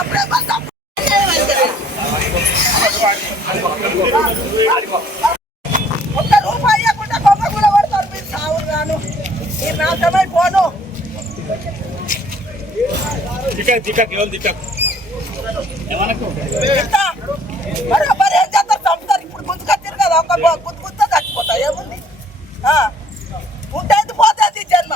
అప్పుడే ఒక్క రూపాయి ఇవ్వకుండా కొమ్మ కూడా పడతారు మీరు సావులు గాను మీరు నాశనమై పోను మరి ఏం చేస్తారు చంపుతారు ఇప్పుడు గుంజుకొచ్చారు కదా ఒక గుర్తుతో చచ్చిపోతా ఏముంది ఉంటుంది పోతుంది జన్మ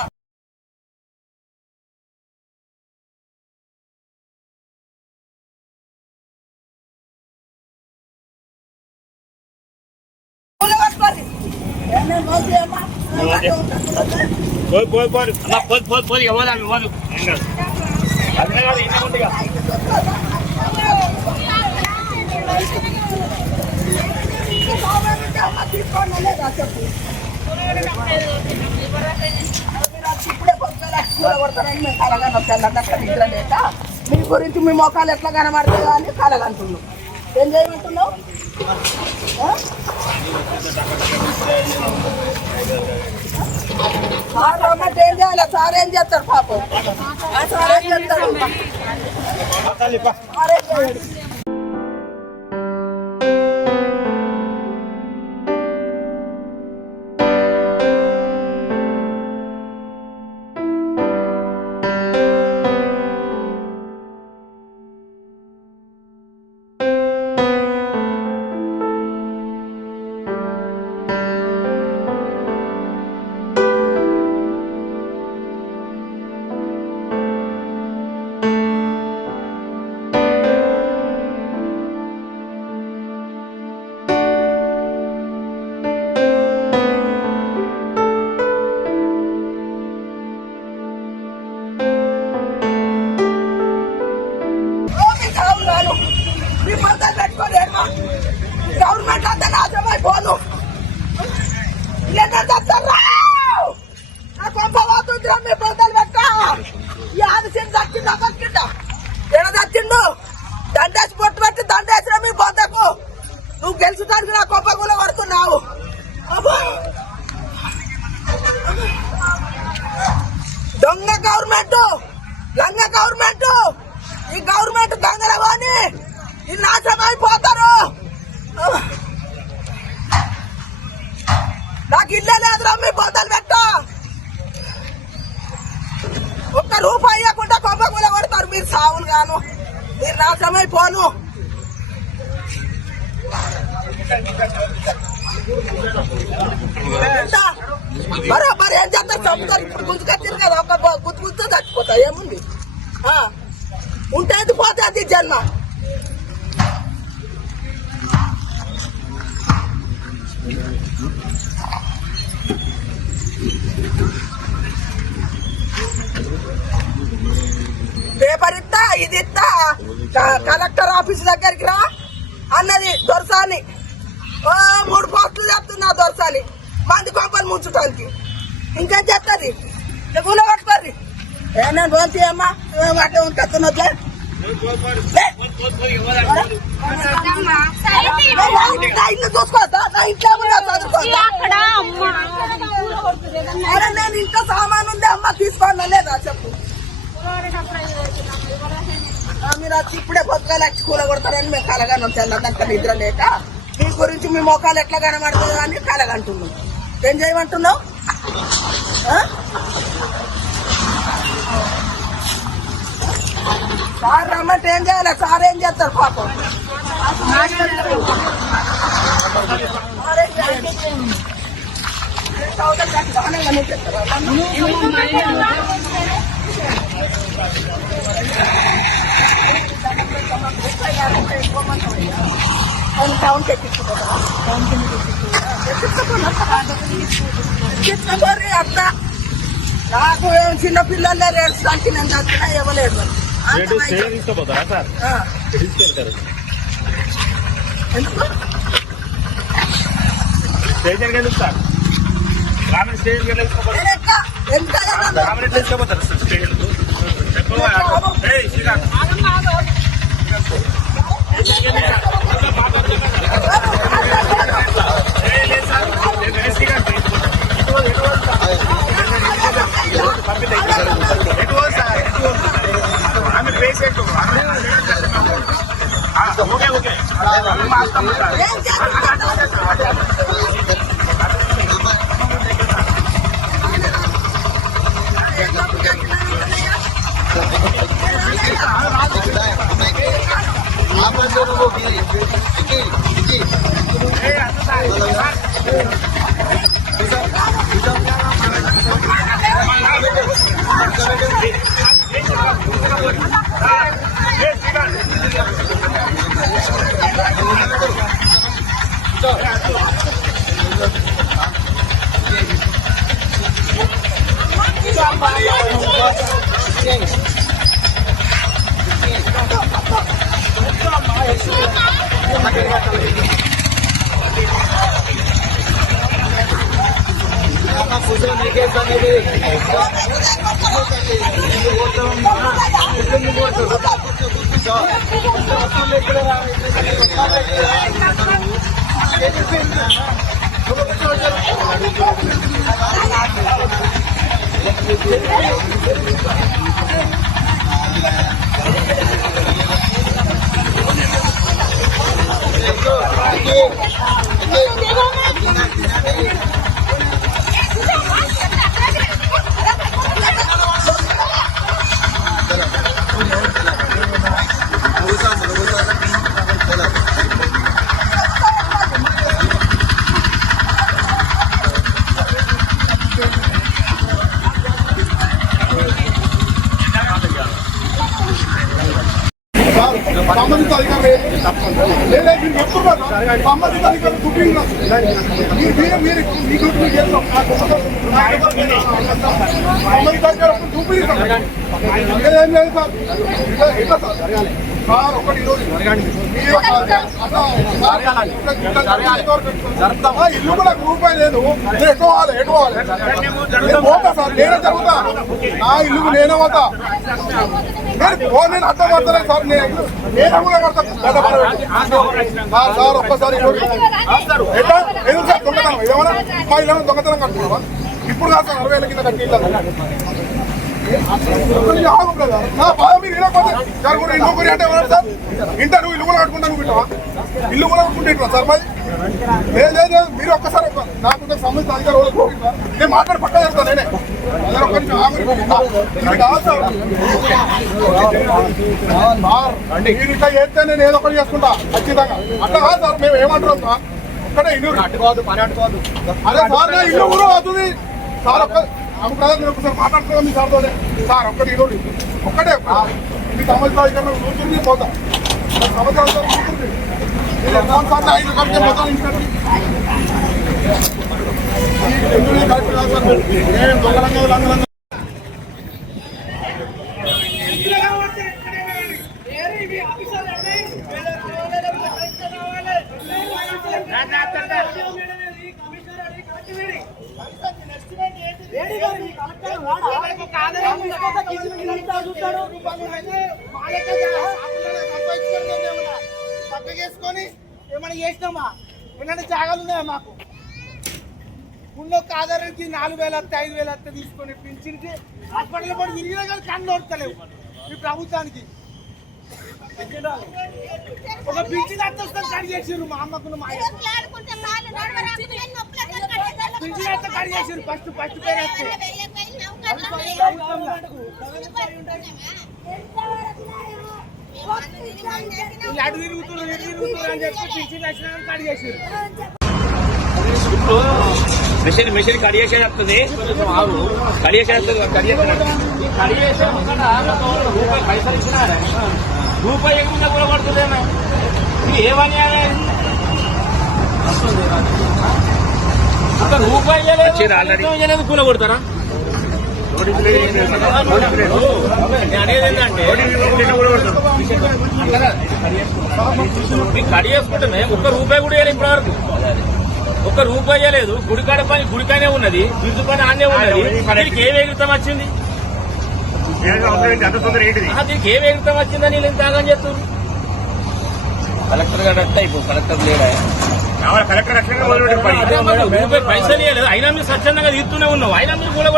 ఇప్పుడే మీ గురించి మీ మొఖాలు ఎట్లా కనబడతాయో అని కలగంటున్నావు ఏం చేయమంటున్నావు సార్ ఏం చేయాలి సార్ ఏం చేస్తారు పాపం సార్ ఏం చేస్తారు గవర్నమెంట్ అంతా నాశమైపోను నా కొంపవుతుంది మీ బద్దలు పెట్ట ఈ ఆదిశం దచ్చిండు అబక్కిండ ఎడ దచ్చిండు దండేసి పొట్టు పెట్టి దండేసిన మీ బొద్దకు నువ్వు గెలుచుతానికి నా కొంప కూడా పడుతున్నావు దొంగ గవర్నమెంట్ లంగ గవర్నమెంట్ ఈ గవర్నమెంట్ గంగరవాణి ఈ నాశనం అయిపోతారు నాకు ఇల్లే లేదురా మీ బొద్దలు పెట్ట ఒక్క రూపాయి ఇవ్వకుండా కొమ్మ కూడా కొడతారు మీరు సావులు గాను మీరు నాశనం అయిపోను బరాబర్ ఏం చేస్తారు చంపుతారు ఇప్పుడు గుంజుకొచ్చారు కదా ఒక గుర్తుతో చచ్చిపోతా ఏముంది ఉంటుంది పోతుంది జన్మ పేపర్ ఇస్తా ఇది ఇస్తా కలెక్టర్ ఆఫీస్ దగ్గరికి రా అన్నది దొరసాని 3 పోస్టులు చెప్తున్నా దొరసాని మంది కొంపలు ముంచడానికి ఇంకేం చెప్తుంది గుల పట్టుకోర్రి నేను పోతే అమ్మా అట్లా ఉంటున్నట్లే ఇల్లు చూసుకోవద్దా నా ఇంట్లో అరే నేను ఇంట్లో సామాన్ ఉంది అమ్మ తీసుకోండి లేదా చెప్పు మీరు వచ్చి ఇప్పుడే పొద్దుగా లక్ష కూల కొడతారని మేము కలగానే ఉంటాను అంత నిద్ర లేక మీ గురించి మీ మొఖాలు ఎట్లా కనబడుతుందో అని కలగంటున్నావు ఏం చేయమంటున్నావు సార్ రమ్మంటే ఏం చేయాలి సార్ ఏం చేస్తారు పాపం టౌన్ తెచ్చుకోరి అత్త నాకు చిన్న పిల్లలే రేట్స్ దానికి నేను చచ్చినా ఇవ్వలేదు ఎందుకు సార్ గ్రామీణ స్టేషన్ తీసుకోపోతారు స్టేషన్ ఆమె ఓకే ఓకే ఏం చేస్తున్నారు? సంబంధిత అధికారులు లేదా మీరు చెప్తున్నారు సంబంధిత అధికారులు కుట్టింగ్ మీరు మీ డ్యూటీ చేస్తాం సంబంధిత అధికారులు చూపిస్తాం ఏం లేదు సార్ ఎట్లా సార్ సార్ ఒకటి ఈరోజు ఇల్లు కూడా రూపాయి లేదు నేను ఎటు పోవాలి నేను పోతా సార్ నేనే జరుగుతా నా ఇల్లుకు నేనే పోతా నేను అర్థం పడతలేదు సార్ నేను కూడా కడతా సార్ ఒక్కసారి ఎట్లా ఎందుకు సార్ దొంగతనం ఏమన్నా మా ఇల్లు దొంగతనం కట్టుకున్నావా ఇప్పుడు కాదు సార్ 60,000 కింద కట్టి నా బాధ మీరు వినకపోతే సార్ కూడా ఇంకొకరి అంటే ఎవరు సార్ ఇంటర్ నువ్వు ఇల్లు కూడా కట్టుకుంటా నువ్వు వింటావా ఇల్లు కూడా కట్టుకుంటే సార్ మాది లేదు మీరు ఒక్కసారి నాకు సంబంధించిన అధికారులు నేను మాట్లాడి పక్క చేస్తాను నేనే ఒక్క నిమిషం కాదు సార్ మీరు ఇట్లా చేస్తే నేను ఏదో ఒకటి చేసుకుంటా ఖచ్చితంగా అట్లా కాదు సార్ మేము ఏమంటున్నాం సార్ ఒక్కడే ఇల్లు అట్టుకోవద్దు పని అట్టుకోవద్దు అదే సార్ నా ఇల్లు కూడా అవుతుంది సార్ ఒక్క నేను ఒకసారి మాట్లాడుతున్నాం మీ సార్తో సార్ ఒక్కటి ఈరోజు ఒక్కటే మీ సంవత్సరాలు కూర్చుంది పోతా సంవత్సరాలు కూర్చుంది సార్ నా ఇల్లు కడితే మొత్తం ఇంటికి కరెక్ట్ కాదు సార్ నేను దొంగలంగా పక్కకేసుకొని ఏమైనా చేసినామా ఏమైనా జాగాలు ఉన్నాయా మాకు ఉన్న ఒక ఆధారానికి 4,000 వస్తే 5,000 వస్తే తీసుకొని పింఛన్కి హాస్పిటల్ కూడా తిరిగినా కానీ కళ్ళు ఓడతలేవు మీ ప్రభుత్వానికి ఒక పింఛన్ అత్త వస్తుంది కడి చేసారు మా అమ్మకు మా పింఛన్ అత్త కడి చేసారు ఫస్ట్ పేరు వస్తే అడు తిరుగుతున్నారు అని చెప్పి పింఛన్ వచ్చినా కడి చేసారు మెషిన్ కడిగేసేస్తుంది రూపాయి పైసలు ఇచ్చినారా రూపాయి ఎక్కువ కూడా పడుతుందేమో ఏమని ఒక రూపాయి కూల కొడతారా కడిగేసుకుంటే ఒక్క రూపాయి కూడా వేయాలి ఇప్పటివరకు ఒక్క రూపాయి లేదు గుడికాడ పని గుడికానే ఉన్నది బిడ్డు పని ఆనే ఉన్నది దీనికి ఏ వేగితం వచ్చింది దీనికి ఏ వేగితం వచ్చిందని వీళ్ళు త్యాగం చేస్తున్నారు కలెక్టర్ గారు అంటే ఇప్పుడు కలెక్టర్ లేడా కలెక్టర్ రూపాయి పైసలు ఇవ్వలేదు అయినా మీరు స్వచ్ఛందంగా తీస్తూనే ఉన్నావు అయినా మీరు కూడా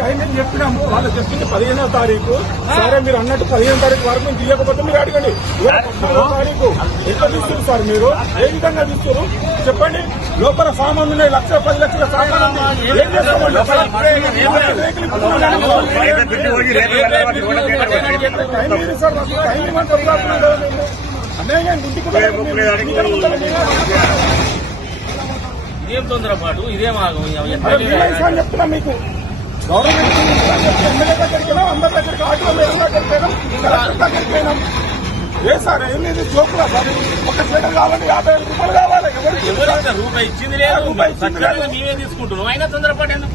టైం ఏం చెప్పినాము వాళ్ళు చెప్పింది 15వ తారీఖు సరే మీరు అన్నట్టు 15వ తారీఖు వరకు మేము తీయకపోతే మీరు అడగండి 14వ తారీఖు ఎట్లా తీస్తారు సార్ మీరు ఏ విధంగా తీస్తారు చెప్పండి లోపల సామాన్లు ఉన్నాయి 10 లక్షల సామాన్లు ఏం చేస్తామండి టైం లేదు సార్ మాకు టైం ఇవ్వమంటే వదిలేస్తున్నాం కదా మేము అన్యాయంగా ఇంటికి కూడా ఇదేం తొందరపాటు ఇదేం ఆగం అని చెప్తున్నా మీకు గవర్నమెంట్ ఎమ్మెల్యే దగ్గరికి వెళ్ళాం అందరి దగ్గరికి ఆటో దగ్గరికి వెళ్ళాం కలెక్టర్ దగ్గరికి వెళ్ళాం ఏ సార్ ఏమి జోకులా సార్ ఒక స్వెటర్ కావాలి 50,000 రూపాయలు కావాలి ఎవరు రూపాయి ఇచ్చింది లేదు మేమే తీసుకుంటున్నాం అయినా తొందరపాటు ఎందుకు